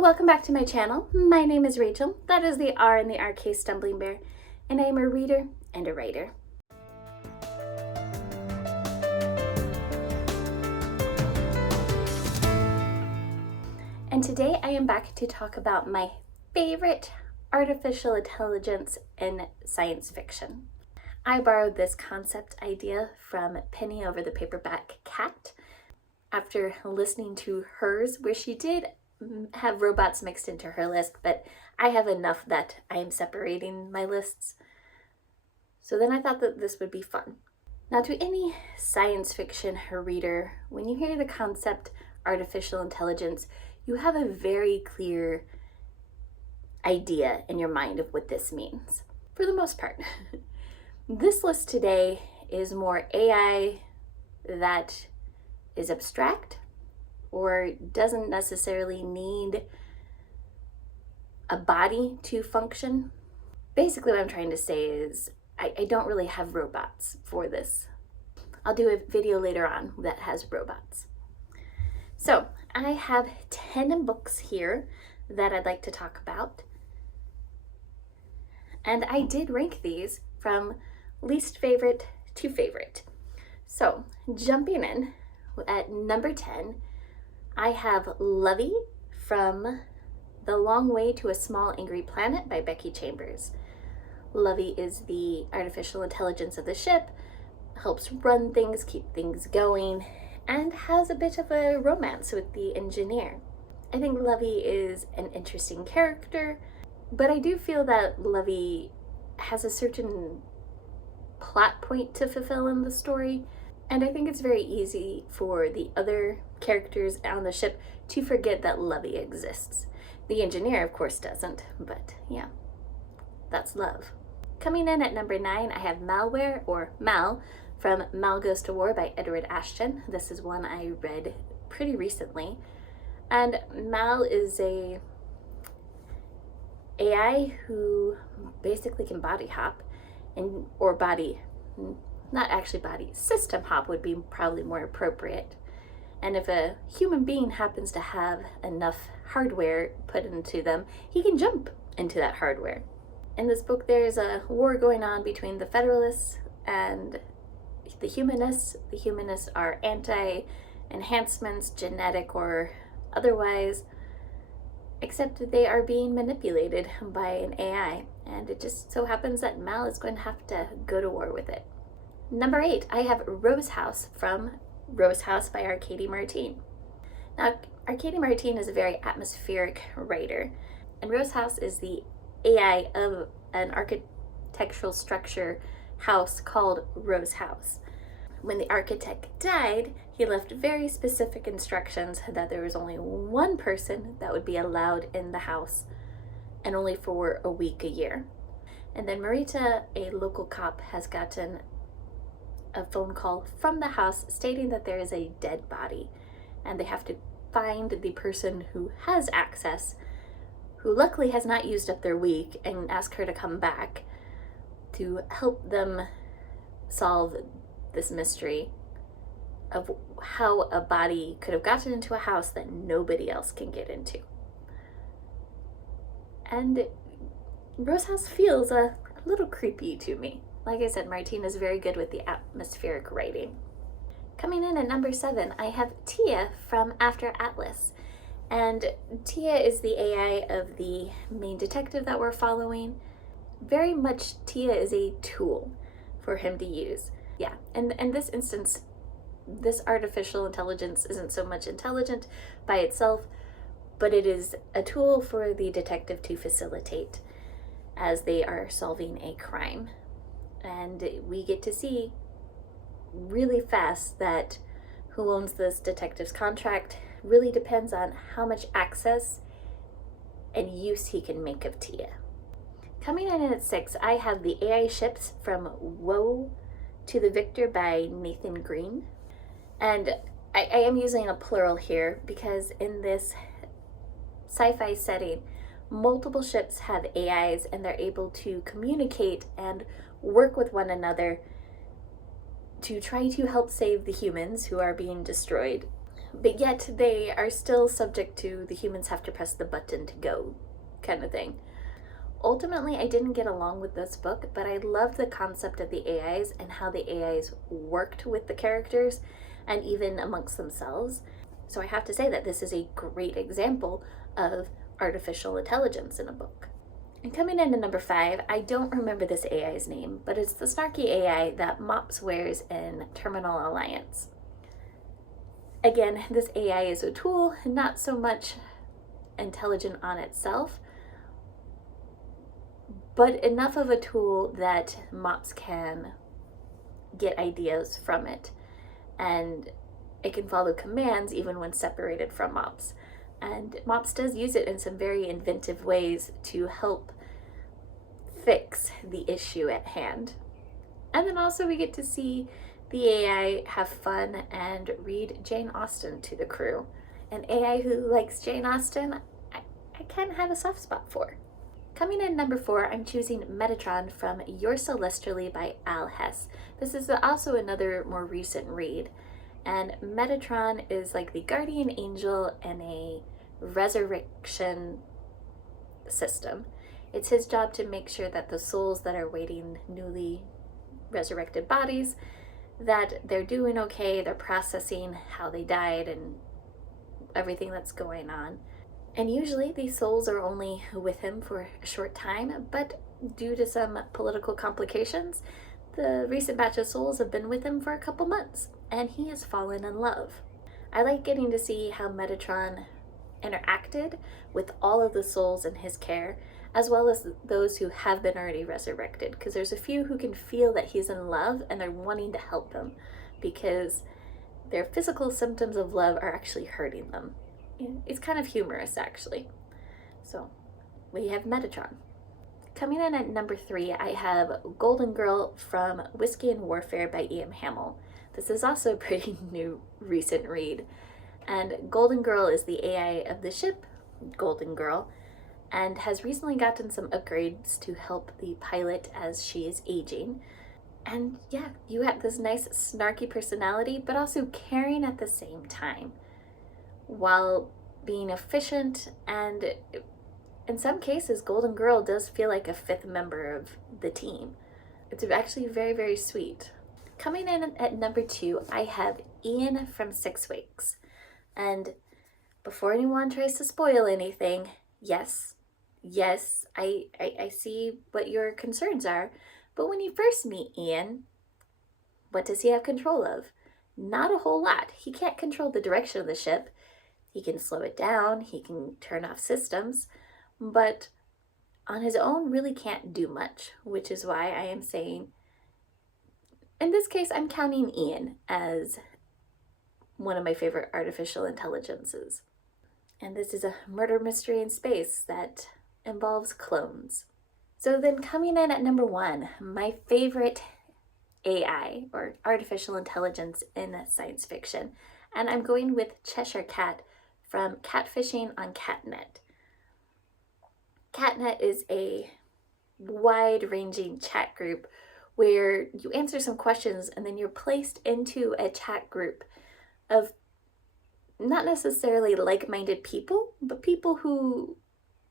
Welcome back to my channel. My name is Rachel, that is the R in the RK Stumblingbear, and I am a reader and a writer. And today I am back to talk about my favorite artificial intelligence in science fiction. I borrowed this concept idea from Penny over the Paperback Cat after listening to hers, where she did have robots mixed into her list, but I have enough that I am separating my lists. So then I thought that this would be fun. Now, to any science fiction reader, when you hear the concept artificial intelligence, you have a very clear idea in your mind of what this means, for the most part. This list today is more AI that is abstract or doesn't necessarily need a body to function. Basically what I'm trying to say is I don't really have robots for this. I'll do a video later on that has robots. So I have 10 books here that I'd like to talk about. And I did rank these from least favorite to favorite. So jumping in at number 10, I have Lovey from The Long Way to a Small Angry Planet by Becky Chambers. Lovey is the artificial intelligence of the ship, helps run things, keep things going, and has a bit of a romance with the engineer. I think Lovey is an interesting character, but I do feel that Lovey has a certain plot point to fulfill in the story, and I think it's very easy for the other characters on the ship to forget that Lovey exists. The engineer, of course, doesn't, but yeah, that's love. Coming in at number 9, I have Malware, or Mal, from Mal Goes to War by Edward Ashton. This is one I read pretty recently. And Mal is a AI who basically can body hop, not actually body, system hop would be probably more appropriate. And if a human being happens to have enough hardware put into them, he can jump into that hardware. In this book, there's a war going on between the Federalists and the Humanists. The Humanists are anti-enhancements, genetic or otherwise, except that they are being manipulated by an AI. And it just so happens that Mal is going to have to go to war with it. Number 8, I have Rose House from Rose House by Arkady Martine. Now, Arkady Martine is a very atmospheric writer, and Rose House is the AI of an architectural structure house called Rose House. When the architect died, he left very specific instructions that there was only one person that would be allowed in the house, and only for a week a year. And then Marita, a local cop, has gotten a phone call from the house stating that there is a dead body, and they have to find the person who has access, who luckily has not used up their week, and ask her to come back to help them solve this mystery of how a body could have gotten into a house that nobody else can get into. And Rose House feels a little creepy to me. Like I said, Martine is very good with the atmospheric writing. Coming in at number 7, I have Tia from After Atlas. And Tia is the AI of the main detective that we're following. Very much Tia is a tool for him to use. Yeah, and in this instance, this artificial intelligence isn't so much intelligent by itself, but it is a tool for the detective to facilitate as they are solving a crime. And we get to see really fast that who owns this detective's contract really depends on how much access and use he can make of Tia. Coming in at 6, I have the AI Ships from Woe to the Victor by Nathan Green. And I am using a plural here because in this sci-fi setting, multiple ships have AIs and they're able to communicate and work with one another to try to help save the humans who are being destroyed. but yet they are still subject to the humans have to press the button to go kind of thing. Ultimately, I didn't get along with this book, but I loved the concept of the AIs and how the AIs worked with the characters and even amongst themselves. So I have to say that this is a great example of artificial intelligence in a book. And coming into number 5, I don't remember this AI's name, but it's the snarky AI that Mops wears in Terminal Alliance. Again, this AI is a tool, not so much intelligent on itself, but enough of a tool that Mops can get ideas from it. And it can follow commands even when separated from Mops. And Mops does use it in some very inventive ways to help fix the issue at hand. And then also we get to see the AI have fun and read Jane Austen to the crew. An AI who likes Jane Austen, I can have a soft spot for. Coming in number 4, I'm choosing Metatron from You're Celestially by Al Hess. This is also another more recent read. And Metatron is like the guardian angel in a resurrection system. It's his job to make sure that the souls that are waiting newly resurrected bodies, that they're doing okay, they're processing how they died and everything that's going on. And usually these souls are only with him for a short time, but due to some political complications, the recent batch of souls have been with him for a couple months, and he has fallen in love. I like getting to see how Metatron interacted with all of the souls in his care, as well as those who have been already resurrected, because there's a few who can feel that he's in love and they're wanting to help him because their physical symptoms of love are actually hurting them. It's kind of humorous, actually. So we have Metatron. Coming in at number 3, I have Golden Girl from Whiskey and Warfare by E.M. Hamill. This is also a pretty new recent read. And Golden Girl is the AI of the ship, Golden Girl, and has recently gotten some upgrades to help the pilot as she is aging. And yeah, you have this nice snarky personality, but also caring at the same time, while being efficient, and in some cases, Golden Girl does feel like a 5th member of the team. It's actually very, very sweet. Coming in at number 2, I have Ian from 6 Weeks. And before anyone tries to spoil anything, yes, I see what your concerns are, but when you first meet Ian, what does he have control of? Not a whole lot. He can't control the direction of the ship. He can slow it down, he can turn off systems, but on his own really can't do much, which is why I am saying, in this case, I'm counting Ian as one of my favorite artificial intelligences. And this is a murder mystery in space that involves clones. So then coming in at number 1, my favorite AI, or artificial intelligence in science fiction, and I'm going with Cheshire Cat from Catfishing on Catnet. Catnet is a wide-ranging chat group where you answer some questions and then you're placed into a chat group of not necessarily like-minded people, but people who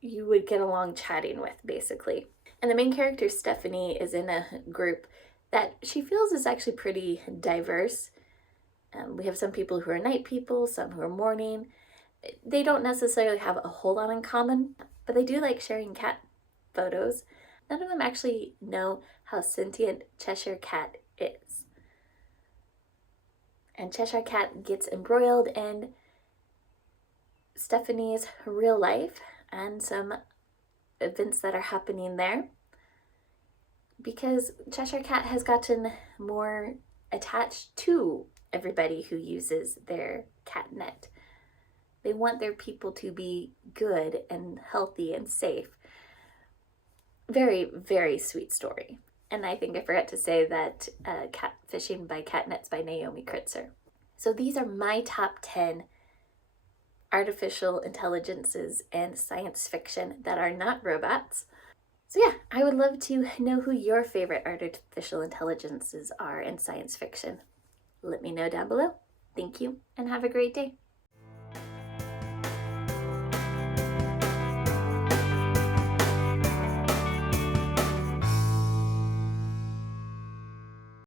you would get along chatting with, basically. And the main character, Stephanie, is in a group that she feels is actually pretty diverse. We have some people who are night people, some who are morning. They don't necessarily have a whole lot in common, but they do like sharing cat photos. None of them actually know how sentient Cheshire Cat is. And Cheshire Cat gets embroiled in Stephanie's real life and some events that are happening there, because Cheshire Cat has gotten more attached to everybody who uses their catnet. They want their people to be good and healthy and safe. Very, very sweet story. And I think I forgot to say that Catfishing by Catnets by Naomi Kritzer. So these are my top 10 artificial intelligences and science fiction that are not robots. So yeah, I would love to know who your favorite artificial intelligences are in science fiction. Let me know down below. Thank you and have a great day.